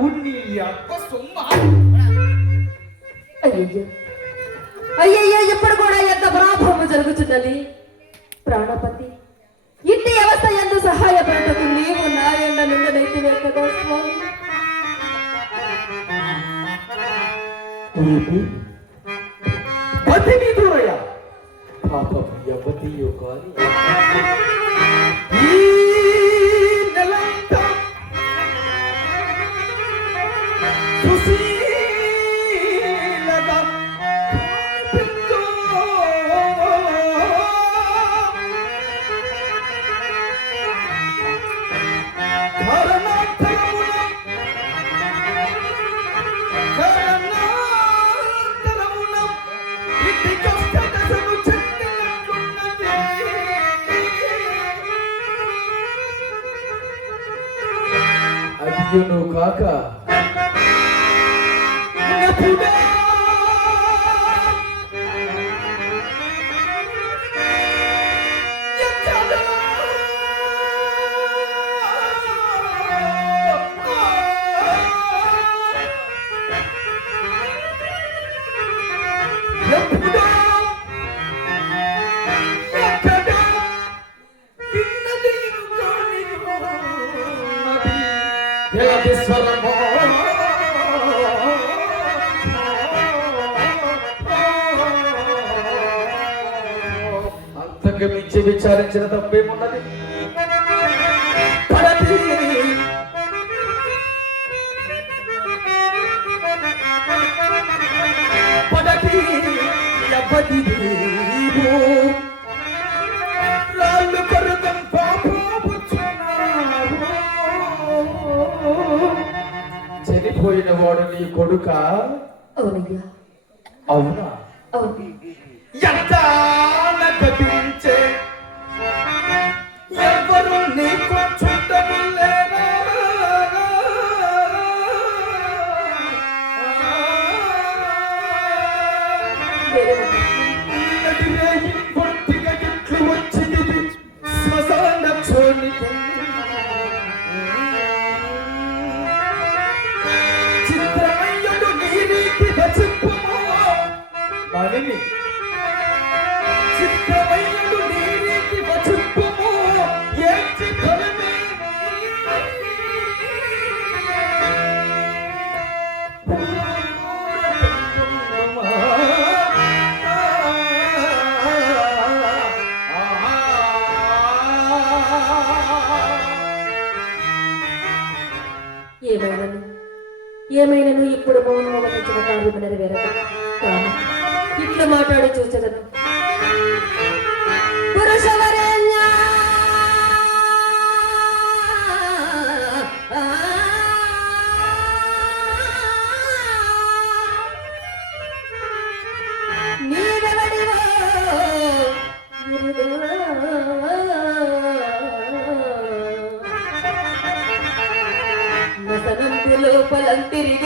ఉన్నీయప్ప సొమ్మ అయ్యయ్య అయ్యయ్య ఇప్పుడు కూడా ఎంత పరాభవము జరుగుతున్నది ప్రాణపతి ఇన్ని వ్యవస్థ ఎందు సహాయపడటకు నీవు నాయన నిన్ననైతే కదా స్వామి పతిని దూరయ్య పాపం యవతియో కానీ ఈ గాక నీవు? రాళ్ళు కొరకం పాపముచున్నావు. చనిపోయిన వాడు నీ కొడుక? అవునయ్యా. అవునా? అవును. ఎంత হয়নি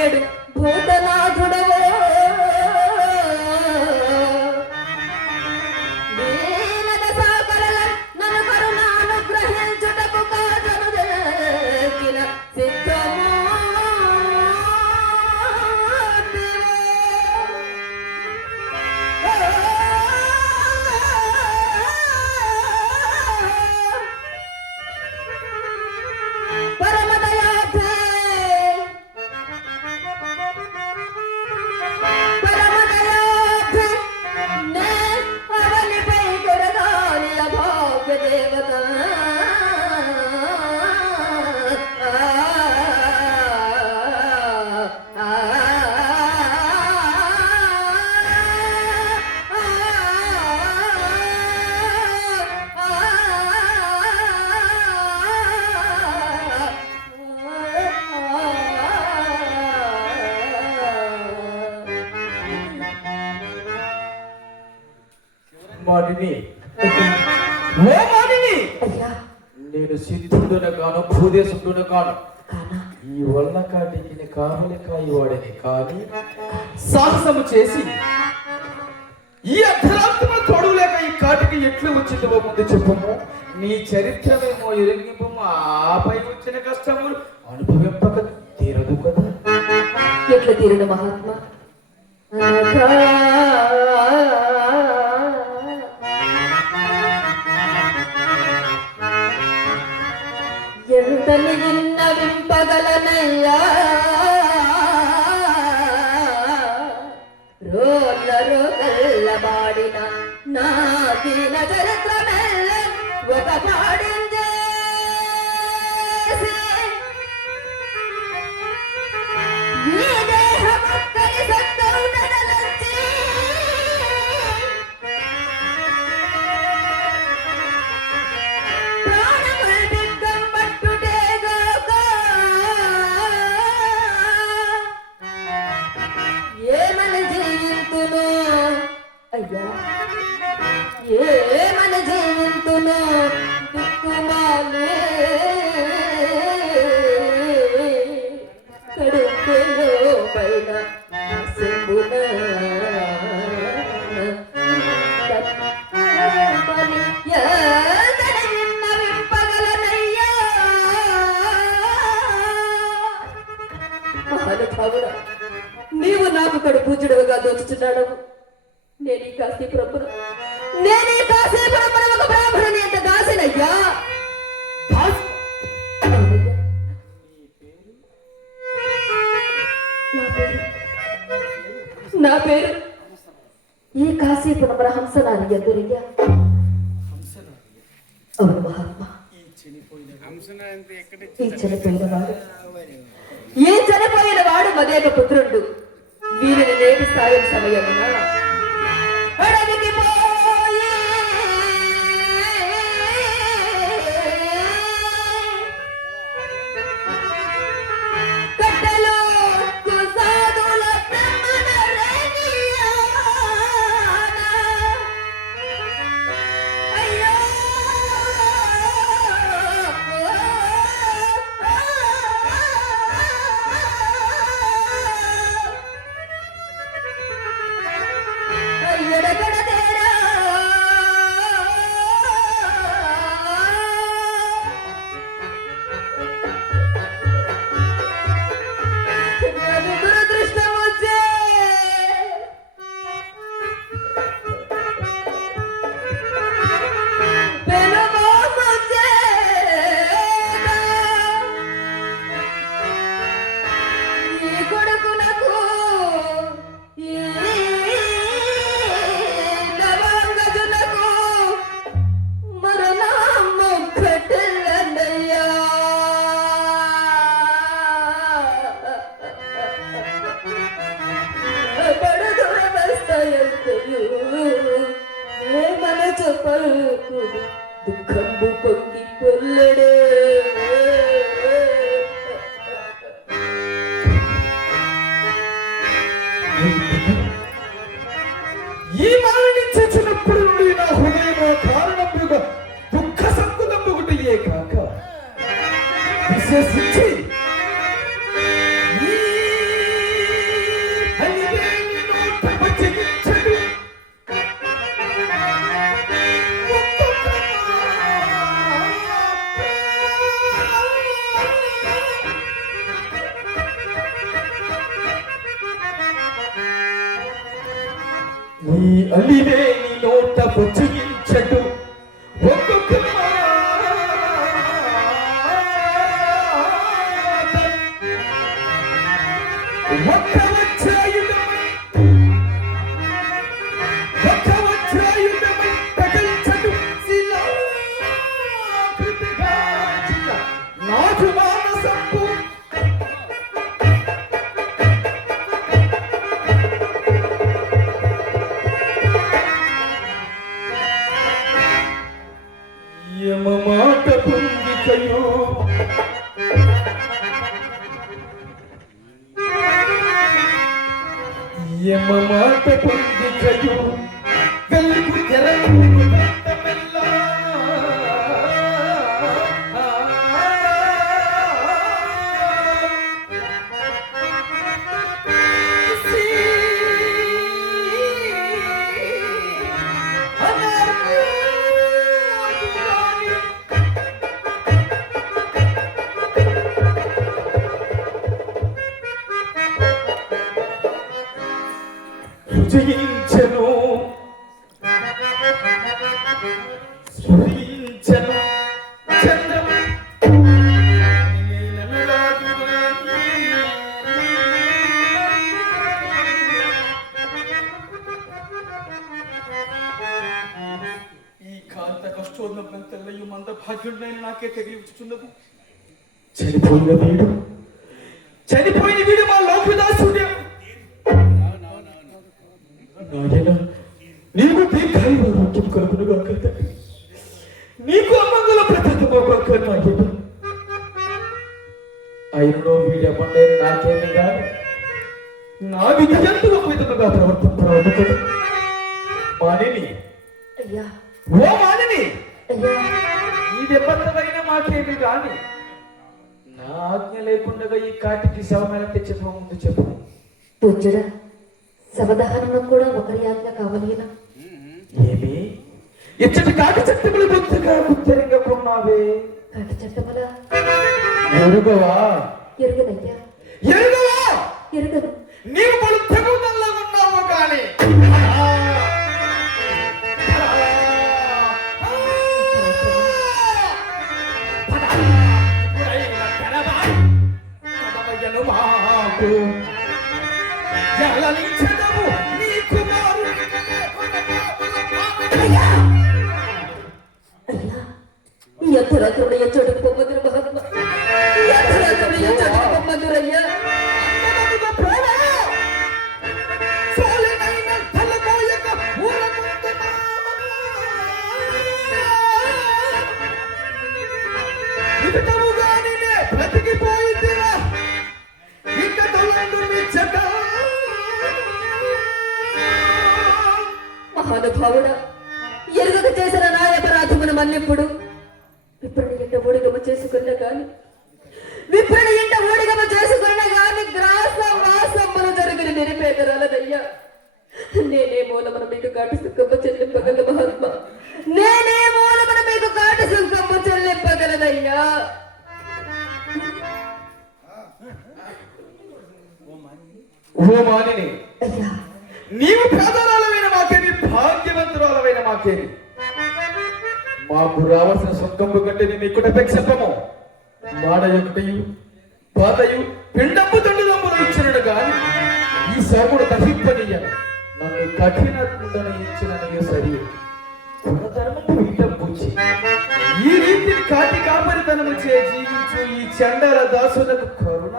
കേട്ടില്ല నేను ఓ కాను నేను కాను ఈ వల్ల కాటికి కావలికాయి వాడిని కాని సాహసము చేసి ఈ అర్ధరాత్మ తోడులేక ఈ కాటికి ఎట్లు వచ్చిందో ముందు చెప్పము. నీ చరిత్రమేమో ఎరిగింపము ఆపై వచ్చిన కష్టము అనుభవింపక తీరదు కదా. ఎట్లా తీరడు మహాత్మా? కలిగిన కలిగిన్నవింపగలనయ్యా రోళ్ళలో కళ్ళబాడిన నా దిన చరిత్ర ఒక పాడిన นะเสียงบุญเอ యమ మాట పొంది కయు వెలుగు ఈ కాంత కష్టోన్నతంతల్లయు మంద భాగ్యుడైన నాకే తెలియచుచున్నది చనిపోయిన వీడు? చనిపోయిన వీడు మా లోకదాసుడే. నాయన నీకు దీర్ఘాయురోగ్యం కలుగునుగా తండ్రి నీకు అమ్మంగుల ప్రతిమోగాక నాయన. అయినో వీడమ్మనే నాకేమి కాదు. నా విధి ఎంతో విధముగా ప్రవర్తింపడం మానిని. అయ్యా ఓ అయ్యా ఈ దెబ్బతమైన మాకేమి కాని నా ఆజ్ఞ లేకుండా ఈ కాటికి శవమైన తెచ్చిన ముందు చెప్పు. పూజ్యుడా శవదహనంలో కూడా ఒకరి ఆజ్ఞ కావలేనా ఏమి? ఇచ్చటి కాటి చట్టములు గుర్తుగా గుర్తెరంగా కొన్నావే. కాటి చట్టమల ఎరుగవా? ఎరుగదయ్యా. ఎరుగక చేసిన నా అపరాధమును మళ్ళిప్పుడు విప్రుని ఇంట ఊడిగమ చేసుకున్న గాని విప్రుని ఇంట ఊడిగమ చేసుకున్న గాని గ్రాస వాసమ్మలు జరిగిన నిరిపేదరాలదయ్యా నేనే మూలమున మీకు కాటు సుఖమ్మ చెల్లింపగల మహాత్మ. నేనే మూలమున మీకు కాటు సుఖమ్మ చెల్లింపగలదయ్యా. ఓ మానిని నీవు పేదరాలమైన మాకేమి భాగ్యవంతురాలమైన మాకేమి? మాకు రావాల్సిన సొంతంబు కంటే నేను ఇక్కడ పెక్షపము మాడ యొక్కయు పాతయు పిండపు తండ్రులంబులు ఇచ్చినడు కానీ ఈ సాగుడు తహింపనీయను నన్ను కఠినకుండని ఇచ్చిన నీవు సరి కులధర్మము వీటంపుచ్చి ఈ రీతిని కాటి కాపరితనము చే జీవించు ఈ చండల దాసులకు కరుణ.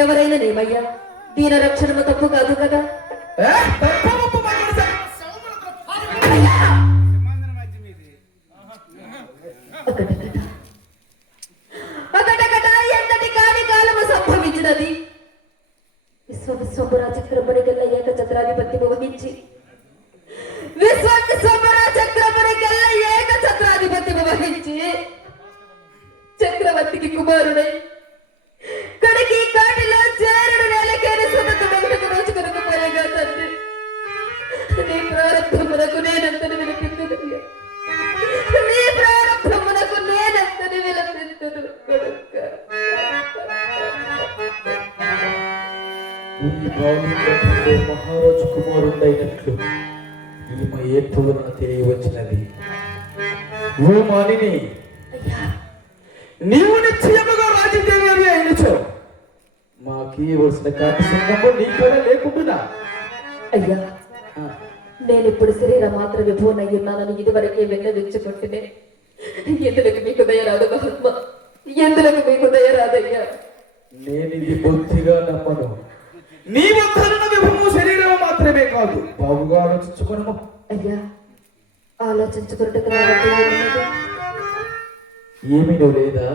ఎవరైనా నేమయ్యా? దీన రక్షణము తప్పు కాదు కదా? ఏ? ఇవ్వాల్సిన కార్యక్రమం నీ కూడా లేకుండా అయ్యా నేను ఇప్పుడు శరీర మాత్ర విభూనై ఉన్నానని ఇదివరకే విన్నవించుకుంటునే. ఎందులకు మీకు దయరాదు మహాత్మ? ఎందులకు మీకు దయరాదయ్యా నేను ఇది బొత్తిగా నమ్మను. నీ వద్దనున్న విభవము శరీరం మాత్రమే కాదు. బాబుగా ఆలోచించుకోను అయ్యా ఆలోచించుకున్నట్టుగా ఏమీ లేదా?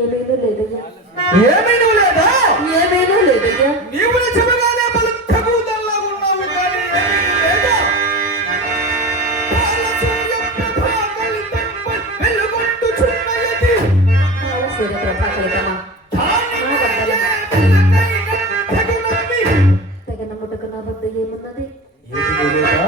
ఏమీ లేదయ్యా. ఏమైనా లేదా? ఏమైనా లేదయ్యా నీవు నిజముగానే బలంత భూతంలా ఉన్నావు కానీ ముట్టుకున్న వద్ద ఏమున్నది? ఏది లేదా?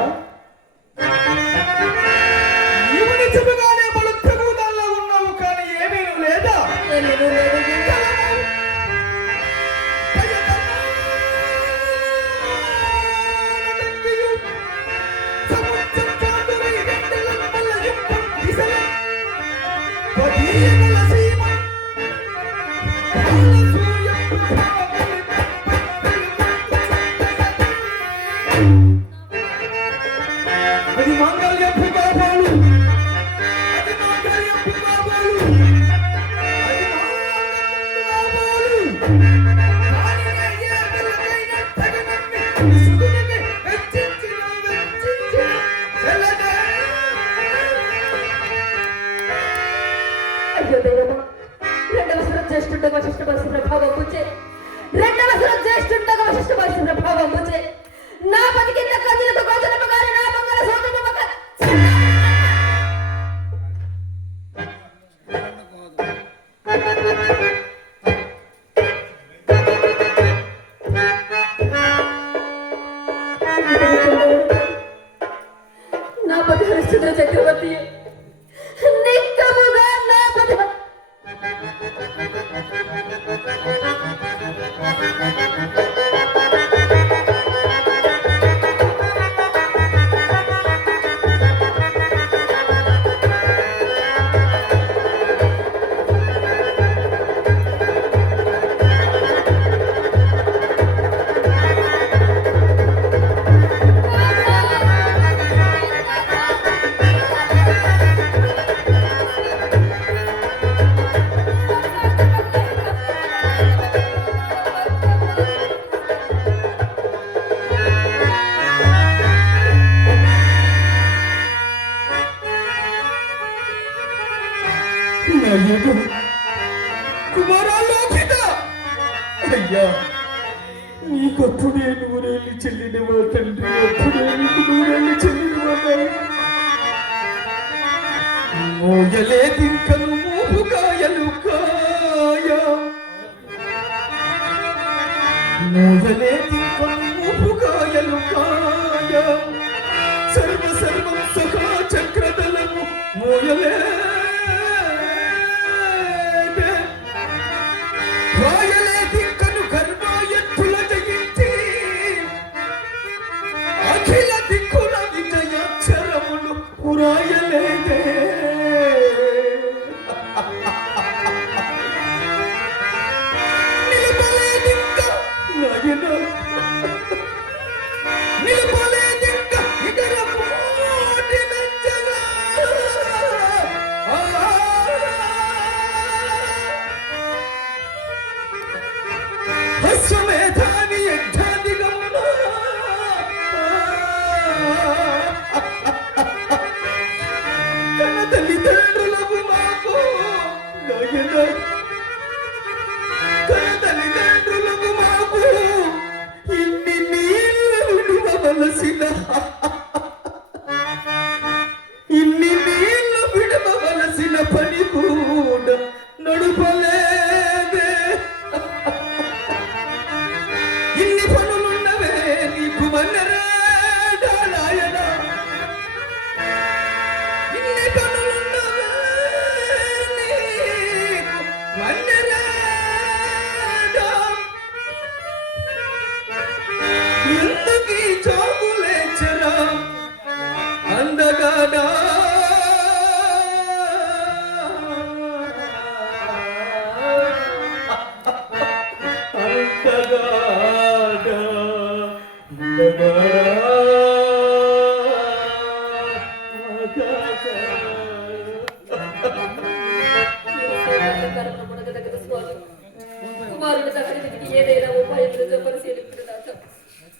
ఏదైనా ఉపాయంతో పరిశీలింపుడు నాతో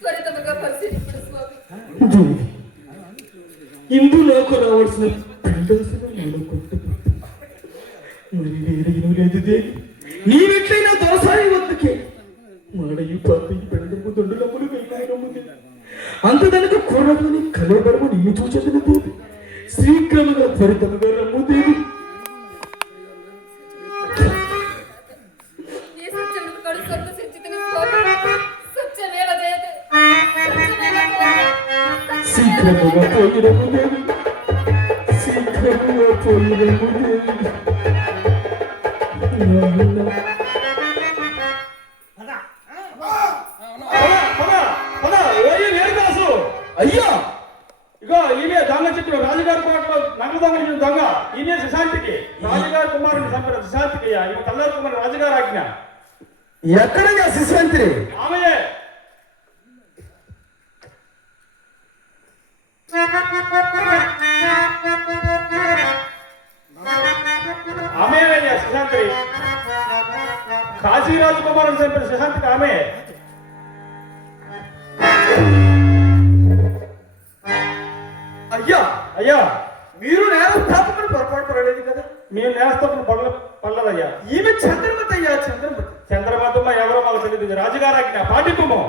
త్వరితముగా పరిశీలింపుడు స్వామి. ఇందులోకి దొంగ చిక్కుడు రాజుగారి కోటలో నగల దొంగ ఈమె సుశాంతికి. రాజుగారి కుమారుని చంపిన సుశాంతికి ఈమె తల్లారి కుమారు రాజుగారి ఆజ్ఞ. ఎక్కడగా శిశువంతి ఆమెయే. ఆమెయ్యా సుశాంతి కాశీరాజు కుమారుని చంపిన సుశాంతికి ఆమె అయ్యా అయ్యా మీరు నేల స్థాపకులు పొరపాటు పడలేదు కదా? మేము నేస్తప్పుడు పడల పడలేదయ్యా. ఈమె చంద్రమతి అయ్యా చంద్రమతి. చంద్రబాబు ఎవరో మాకు తెలియదు. రాజుగారి ఆజ్ఞ పాటింపము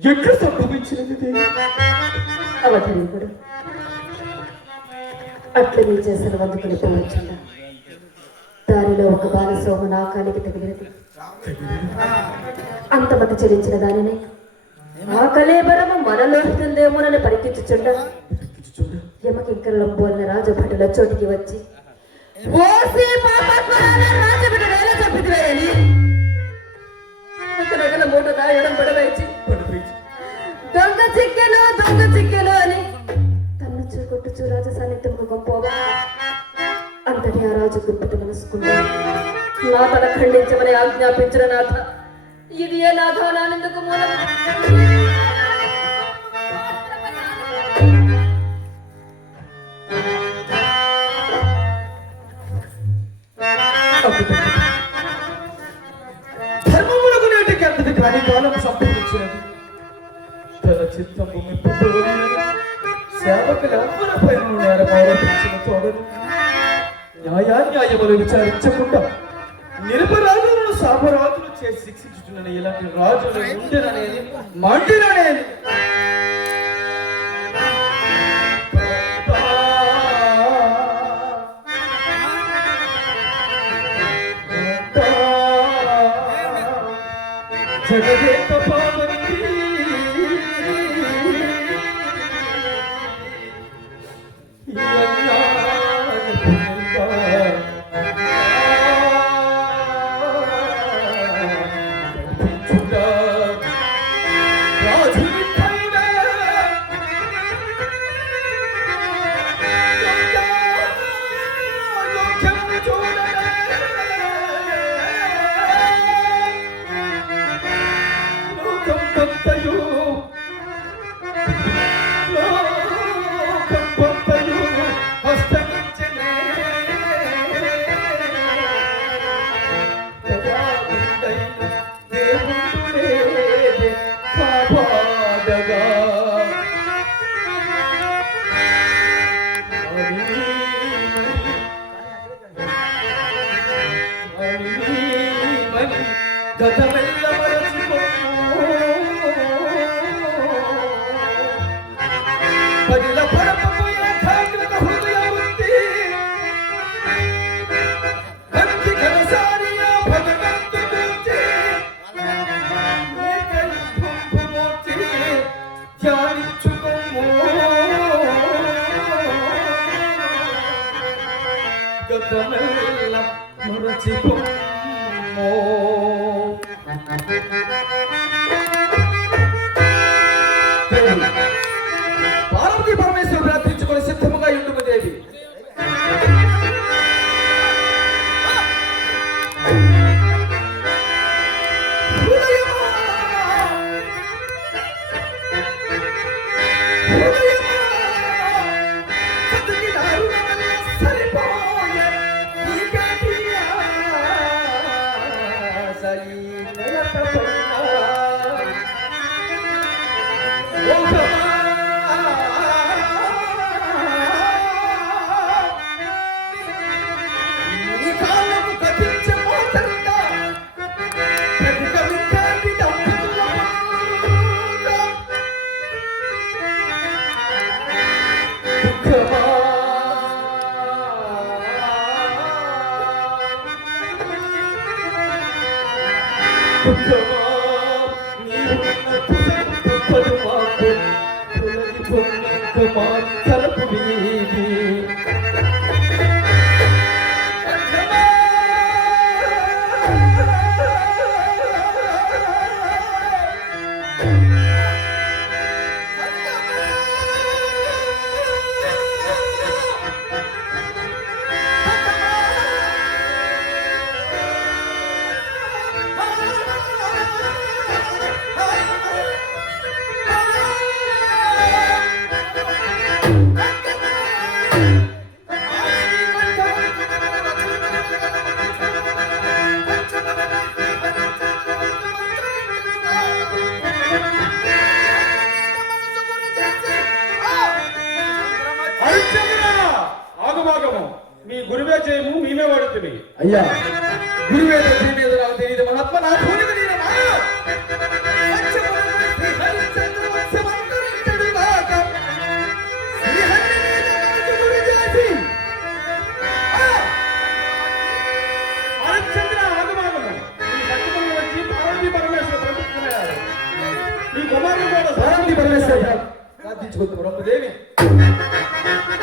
ఎట్లు సంభవించినది దేవి? అవధరీకుడు అట్లు నీ చేసిన వందుకుని పోవచ్చుందా దానిలో ఒక బాలసోమ నా కాలికి అంత అంతమతి చెల్లించిన దానిని. ఆ కలేబరమ మనలోస్తుందేమోనని పరికించుచుండ. యమకింకరంబోలిన రాజభటుల చోటికి వచ్చి ఓసి పాపాత్మరాల రాజభటుడైన చంపిదివేయని నగల మూట దాయడం పడవేచి దొంగ చిక్కెను దొంగ చిక్కెను అని. తన్నుచు కొట్టుచు రాజ సాన్నిధ్యముకు గొప్ప అంతటి ఆ రాజు గుర్తుట మనసుకున్నాడు మాటను ఖండించమని ఆజ్ఞాపించిన నాథ. ఇది ఏ నాథ నానందుకు మూలం? ధర్మములకు నేటికి అంతది కాని కాలం సంపాదించినది. తన చిత్తము మెప్పుకోలేదని సేవకులు ఎవరిపై నేరం ఆరోపించిన న్యాయాన్యాయములు విచారించకుండా నిరపరాధులను సాపరాధులు చేసి శిక్షించుతున్న ఇలాంటి రాజులు ఉండేననేది మండిననేది Thank you.